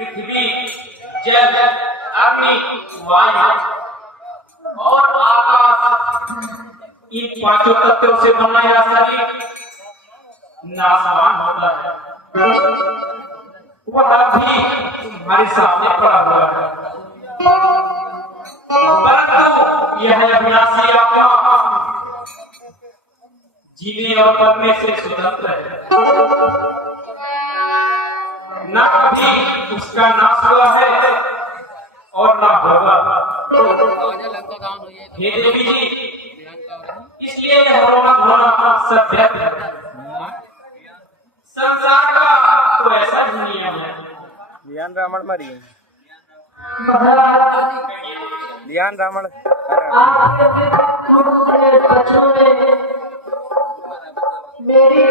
पृथ्वी, जल, अग्नि, वायु और आकाश, इन पांचों तत्वों से बना यह शरीर नाशवान होता है। वह भी तुम्हारे सामने पड़ा हुआ है, परंतु यह अविनाशी आत्मा जीने और मरने से स्वतंत्र है। न कभी उसका नाश हुआ है और न होगा। हे देवी जी, इसलिए होना होना सत्य है। संसार का तो ऐसा ही नियम है। ध्यान रावण मारी ध्यान रावण मेरी